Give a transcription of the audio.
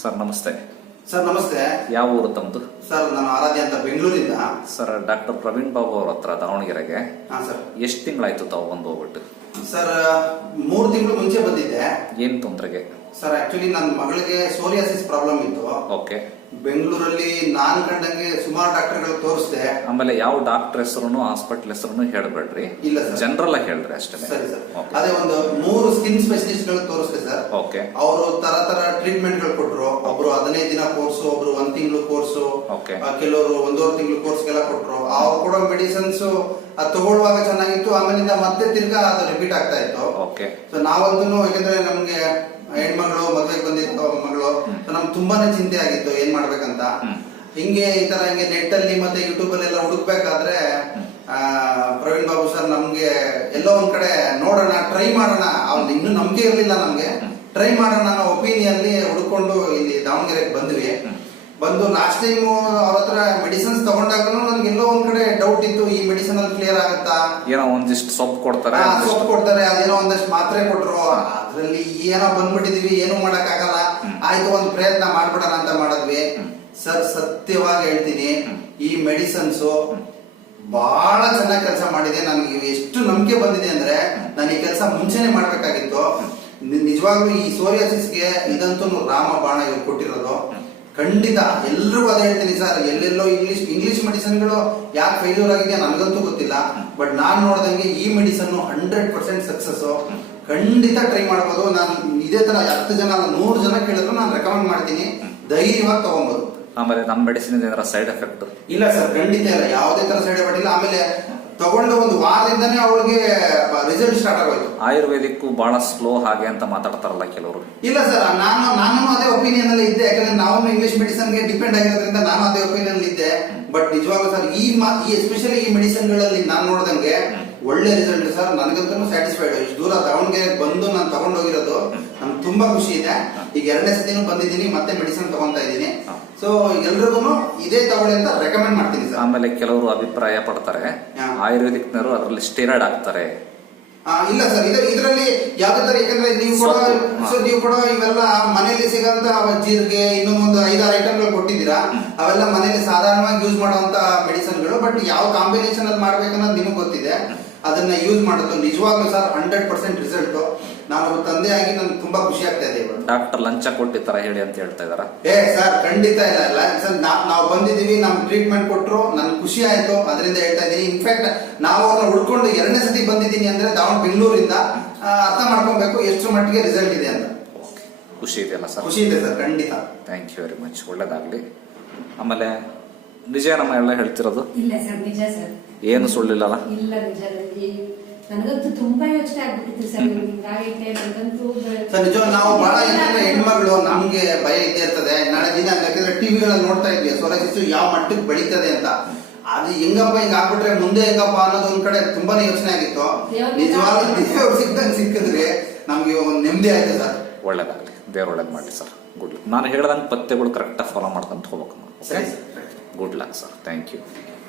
Sir ನಮಸ್ತೆ. Sir ನಮಸ್ತೆ. ಯಾವ ಊರು ತಮ್ಮದು ಸರ್ ನಾನು ಆರಾಧ್ಯ ಅಂತ ಬೆಂಗಳೂರಿಂದ. ಸರ್ ಡಾಕ್ಟರ್ ಪ್ರವೀಣ್ ಬಾಬು ಅವ್ರ ಹತ್ರ ದಾವಣಗೆರೆಗೆ. ಹಾ ಸರ್. ಎಷ್ಟು ತಿಂಗಳಾಯ್ತು ತಾವು ಬಂದು ಹೋಗ್ಬಿಟ್ಟು? ಸರ್ ಮೂರು ತಿಂಗಳು ಮುಂಚೆ ಬಂದಿದ್ದೆ. ಏನು ತೊಂದರೆಗೆ? ಸರ್ ಆಕ್ಚುಲಿ ನನ್ನ ಮಗಳಿಗೆ ಸೋರಿಯಾಸಿಸ್ ಪ್ರಾಬ್ಲಮ್ ಇತ್ತು. ಓಕೆ. ಬೆಂಗಳೂರಲ್ಲಿ ನಾನು ಕಂಡಂಗೆ ಸುಮಾರು ಡಾಕ್ಟರ್ಗಳು ತೋರಿಸ್ದೆ. ಆಮೇಲೆ ಯಾವ ಡಾಕ್ಟರ್ ಹೆಸರು ಹಾಸ್ಪಿಟಲ್ ಹೆಸರು ಹೇಳ್ಬೇಡ್ರಿ. ಇಲ್ಲ ಸರ್. ಜನರಲ್ ಆಗಿ ಹೇಳ್ರಿ ಅಷ್ಟೇ. ಸರಿ ಸರ್. ಓಕೆ ಅದೇ ಒಂದು ಮೂರು ಸ್ಕಿನ್ ಸ್ಪೆಷಲಿಸ್ಟ್ಗಳು ತೋರಿಸ್ತೆ ಸರ್. ಓಕೆ ಅವರು ತರ ತರ ಟ್ರೀಟ್ಮೆಂಟ್ಗಳು ಕೊಟ್ರು. ಒಬ್ರು ಹದಿನೈದು ದಿನ ಕೋರ್ಸ್ ಒಬ್ರು ಒಂದ್ ತಿಂಗಳು ಕೋರ್ಸ್ Okay. ಕೆಲವರು ಒಂದೂವರೆ ತಿಂಗಳು ಕೋರ್ಸ್ ಕೋರ್ಸ್ಗೆಲ್ಲ ಕೊಟ್ರು. ಅವ್ರು ಕೊಡೋ ಮೆಡಿಸಿನ್ಸ್ ಅದು ತಗೊಳ್ಳುವಾಗ ಚೆನ್ನಾಗಿತ್ತು ಆಮೇಲಿಂದ ಮತ್ತೆ ತಿರ್ಗಾ ಅದು ರಿಪೀಟ್ ಆಗ್ತಾ ಇತ್ತು. ಓಕೆ ಸೊ ನಾವಂತೂ ಯಾಕಂದ್ರೆ ನಮ್ಗೆ ಹೆಣ್ಮಗಳು ಮದ್ವೆಗೆ ಬಂದಿತ್ತು ಮಗಳು ಸೊ ನಮ್ಗೆ ತುಂಬಾನೇ ಚಿಂತೆ ಆಗಿತ್ತು ಏನ್ ಮಾಡ್ಬೇಕಂತ. ಹ್ಮ್. ಹಿಂಗೆ ಈ ತರ ಹಿಂಗೆ ನೆಟ್ ಅಲ್ಲಿ ಮತ್ತೆ ಯೂಟ್ಯೂಬ್ ಅಲ್ಲಿ ಎಲ್ಲ ಹುಡುಕ್ಬೇಕಾದ್ರೆ ಪ್ರವೀಣ್ ಬಾಬು ಸರ್ ನಮ್ಗೆ ಎಲ್ಲೋ ಒಂದ್ ಕಡೆ ನೋಡೋಣ ಟ್ರೈ ಮಾಡೋಣ. ಅವ್ನು ಇನ್ನೂ ನಂಬಿಕೆ ಇರಲಿಲ್ಲ ನಮ್ಗೆ. ಟ್ರೈ ಮಾಡೋಣ ಅನ್ನೋ ಒಪಿನಿಯನ್ ಹುಡ್ಕೊಂಡು ಇಲ್ಲಿ ದಾವಣಗೆರೆಗೆ ಬಂದ್ವಿ. ಬಂದು ಲಾಸ್ಟ್ ಟೈಮ್ ಅವ್ರ ಹತ್ರ ಮೆಡಿಸಿನ್ಸ್ ತಗೊಂಡಾಗಲೂ ನನ್ಗೆ ಎಲ್ಲೋ ಒಂದ್ ಕಡೆ ಡೌಟ್ ಇತ್ತು ಈ ಮೆಡಿಸಿನ್ ಅಲ್ಲಿ ಕ್ಲಿಯರ್ ಆಗುತ್ತಾ? ಏನೋ ಒಂದಿಷ್ಟು ಸೊಪ್ಪು ಕೊಡ್ತಾರೆ ಸೊಪ್ಪು ಕೊಡ್ತಾರೆ ಅದೇನೋ ಒಂದಷ್ಟು ಮಾತ್ರೆ ಕೊಟ್ರು. ಅದ್ರಲ್ಲಿ ಏನೋ ಬಂದ್ಬಿಟ್ಟಿದೀವಿ ಏನು ಮಾಡಕ್ ಆಗಲ್ಲ ಆಯ್ತು ಒಂದು ಪ್ರಯತ್ನ ಮಾಡ್ಬಿಡೋಣ ಅಂತ ಮಾಡಿದ್ವಿ. ಸರ್ ಸತ್ಯವಾಗಿ ಹೇಳ್ತೀನಿ ಈ ಮೆಡಿಸನ್ಸ್ ಬಹಳ ಚೆನ್ನಾಗಿ ಕೆಲಸ ಮಾಡಿದೆ. ನನಗೆ ಎಷ್ಟು ನಂಬಿಕೆ ಬಂದಿದೆ ಅಂದ್ರೆ ನಾನು ಈ ಕೆಲಸ ಮುಂಚೆನೆ ಮಾಡ್ಬೇಕಾಗಿತ್ತು. ನಿಜವಾಗ್ಲೂ ಈ ಸೋರಿಯಾಸಿಸ್ಗೆ ಇದಂತೂ ರಾಮ ಬಾಣ ಇವ್ರು ಕೊಟ್ಟಿರೋದು. ಖಂಡಿತ ಎಲ್ರಿಗೂ ಅದೇ ಹೇಳ್ತೀನಿ ಸರ್. ಎಲ್ಲೆಲ್ಲೋ ಇಂಗ್ಲಿಷ್ ಇಂಗ್ಲಿಷ್ ಮೆಡಿಸನ್ಗಳು ಯಾಕೆ ಫೇಲ್ಯೂರ್ ಆಗಿದೆ ನನಗಂತೂ ಗೊತ್ತಿಲ್ಲ. ಬಟ್ ನಾನು ನೋಡ್ದಂಗೆ ಈ ಮೆಡಿಸನ್ ಹಂಡ್ರೆಡ್ ಪರ್ಸೆಂಟ್ ಸಕ್ಸಸ್ ಖಂಡಿತ ಟ್ರೈ ಮಾಡ್ಬೋದು. ನಾನು ಇದೇ ತರ ಹತ್ತು ಜನ ನೂರು ಜನ ಕೇಳಿದ್ರು ನಾನು ರೆಕಮೆಂಡ್ ಮಾಡ್ತೀನಿ. ಧೈರ್ಯವಾಗಿ ತಗೊಬೋದು. ಆಮೇಲೆ ನಮ್ಮ ಮೆಡಿಸಿನ್ ಏನಾರ ಸೈಡ್ ಎಫೆಕ್ಟ್ ಇಲ್ಲ ಸರ್, ಖಂಡಿತ ಇಲ್ಲ. ಯಾವುದೇ ತರ ಸೈಡ್ ಎಫೆಕ್ಟ್ ಇಲ್ಲ. ಆಮೇಲೆ ತಗೊಂಡು ಒಂದು ವಾರದಿಂದನೇ ಅವಳಿಗೆ ರಿಸಲ್ಟ್ ಸ್ಟಾರ್ಟ್ ಆಗೋಯ್ತು. ಆಯುರ್ವೇದಿಕ್ಕು ಬಹಳ ಸ್ಲೋ ಹಾಗೆ ಅಂತ ಮಾತಾಡ್ತಾರಲ್ಲ ಕೆಲವರು. ಇಲ್ಲ ಸರ್ ನಾನು ನಾನು ಅದೇ ಒಪಿನಿಯನ್ ಅಲ್ಲಿ ಇದ್ದೆ. ಯಾಕಂದ್ರೆ ನಾವು ಇಂಗ್ಲಿಷ್ ಮೆಡಿಸನ್ಗೆ ಡಿಪೆಂಡ್ ಆಗಿರೋದ್ರಿಂದ ನಾನು ಅದೇ ಒಪಿನಿಯನ್ ಅಲ್ಲಿ ಇದ್ದೆ. ಬಟ್ ನಿಜವಾಗ್ಲೂ ಸರ್ ಈ ಈ ಎಸ್ಪೆಷಲಿ ಈ ಮೆಡಿಸನ್ಗಳಲ್ಲಿ ನಾನು ನೋಡ್ದಂಗೆ ಒಳ್ಳೆ ರಿಸಲ್ಟ್ ಸರ್ ನನಗಂತೂ ಸ್ಯಾಟಿಸ್ಫೈಡ್ ಇಷ್ಟು ದೂರ ತಗೊಂಡ್ಗೆ ಬಂದು ನಾನು ತಗೊಂಡೋಗಿರೋದು ನನ್ಗೆ ತುಂಬಾ ಖುಷಿ ಇದೆ. ಈಗ ಎರಡನೇ ಸತಿನೂ ಬಂದಿದ್ದೀನಿ ಮತ್ತೆ ಮೆಡಿಸನ್ ತಗೊಂತಾ ಇದ್ದೀನಿ. ಸೊ ಎಲ್ರಿಗೂ ಇದೇ ತಗೊಳ್ಳಿ ಅಂತ ರೆಕಮೆಂಡ್ ಮಾಡ್ತೀನಿ ಸರ್ ಆಮೇಲೆ ಕೆಲವರು ಅಭಿಪ್ರಾಯ ಪಡ್ತಾರೆ. ಆಯುರ್ವೇದಿಕ್ ಅದರಲ್ಲಿ ಸ್ಟೀರಾಯ್ಡ್ ಹಾಕ್ತಾರೆ. ಆ, ಇಲ್ಲ ಸರ್ ಇದು ಇದರಲ್ಲಿ ಯಾವ್ದೇ ತರ ಯಾಕಂದ್ರೆ ನೀವು ಕೂಡ ನೀವು ಕೂಡ ಇವೆಲ್ಲ ಮನೆಯಲ್ಲಿ ಸಿಗಂತ ಜೀರಿಗೆ ಇನ್ನೊಂದು ಐದಾರು ಐಟಮ್ಗಳು ಕೊಟ್ಟಿದ್ದೀರಾ ಅವೆಲ್ಲ ಮನೆಯಲ್ಲಿ ಸಾಧಾರಣವಾಗಿ ಯೂಸ್ ಮಾಡುವಂತ ಮೆಡಿಸನ್ಗಳು ಬಟ್ ಯಾವ ಕಾಂಬಿನೇಷನ್ ಅಲ್ಲಿ ಮಾಡ್ಬೇಕನ್ನೋದು ನಿಮಗೆ ಗೊತ್ತಿದೆ. ಅದನ್ನ ಯೂಸ್ ಮಾಡೋದು ನಿಜವಾಗ್ಲೂ ಸರ್ ಹಂಡ್ರೆಡ್ ಪರ್ಸೆಂಟ್ ರಿಸಲ್ಟ್ ನಾನು ಆಗಿ ನನ್ಗೆ ತುಂಬಾ ಖುಷಿ ಆಗ್ತಾ ಇದೆ ಇವಾಗ. ಡಾಕ್ಟರ್ ಲಂಚ ಕೊಟ್ಟಿರ್ತಾರ ಹೇಳಿ ಅಂತ ಹೇಳ್ತಾ ಇದಾರ? ಏ ಸರ್ ಖಂಡಿತ ಇಲ್ಲ ಇಲ್ಲ. ಸರ್ ನಾವು ಬಂದಿದೀವಿ ನಮ್ ಟ್ರೀಟ್ಮೆಂಟ್ ಕೊಟ್ಟರು ನನ್ಗೆ ಖುಷಿ ಆಯ್ತು. ಅದರಿಂದ ಹೇಳ್ತಾ ಇದೀನಿ. ಇನ್ಫ್ಯಾಕ್ಟ್ ನಾವು ಅವ್ರನ್ನ ಹುಡ್ಕೊಂಡು ಎರಡನೇ ಸತಿ ಬಂದಿದ್ದೀನಿ ಅಂದ್ರೆ ದಾವಣ ಬೆಂಗಳೂರಿಂದ ಅರ್ಥ ಮಾಡ್ಕೊಬೇಕು ಎಷ್ಟು ಮಟ್ಟಿಗೆ ರಿಸಲ್ಟ್ ಇದೆ ಅಂತ. ಖುಷಿ ಇದೆಯಲ್ಲ ಸರ್? ಖುಷಿ ಇದೆ ಸರ್ ಖಂಡಿತ. ಥ್ಯಾಂಕ್ ಯು ವೆರಿ ಮಚ್ ಒಳ್ಳೇದಾಗ್ಲಿ. ಆಮೇಲೆ ನಿಜ ನಮ್ಮ ಎಲ್ಲ ಹೇಳ್ತಿರೋದು? ಇಲ್ಲ ಸರ್ ನಿಜ ಸರ್. ಏನು ಸುಳ್ಳಿಲ್ಲಲ್ಲ ಇಲ್ಲ ನಿಜ ನನಗಂತೂ ತುಂಬಾ ಯೋಚನೆ ಆಗ್ಬಿಟ್ಟಿತ್ತು ಸರ್ ಹಿಂಗಾಗೈತೆ ನನಗಂತೂ ಬ- ಸರ್ ನಿಜ ನಾವು ಬಹಳ ಹೆಣ್ಮಗಳು ನಮ್ಗೆ ಭಯ ಇದ್ದೇ ಇರ್ತದೆ. ನಾಳೆ ದಿನ ಯಾಕಂದ್ರೆ ಟಿವಿಗಳಲ್ಲಿ ನೋಡ್ತಾ ಇದ್ವಿ. ಸೊರಸಿಸು ಯಾವ ಮಟ್ಟಕ್ಕೆ ಬೆಳೀತದೆ ಅಂತ. ಅದು ಹೆಂಗಪ್ಪ ಹಿಂಗ್ ಆಗ್ಬಿಟ್ರೆ ಮುಂದೆ ಹೆಂಗಪ್ಪ ಅನ್ನೋದು ಒಂದ್ ಕಡೆ ತುಂಬಾನೇ ಯೋಚನೆ ಆಗಿತ್ತು. ನಿಜವಾಗ್ಲೂ ದೇವ್ರು ಸಿಕ್ಕಂಗ್ ಸಿಕ್ಕಿದ್ರೆ ನಮ್ಗೆ ಒಂದು ನೆಮ್ಮದಿ ಆಯ್ತು ಸರ್. ಒಳ್ಳೇದಾಗ್ಲಿ ದೇವ್ರ ಒಳ್ಳೇದು ಮಾಡಿ ಸರ್. ಗುಡ್ ಲಕ್ ನಾನು ಹೇಳ್ದಂಗೆ ಪಥ್ಯಗಳು ಕರೆಕ್ಟಾಗಿ ಫಾಲೋ ಮಾಡ್ಕೊಂತ ಹೋಗ್ಬೇಕು good luck sir thank you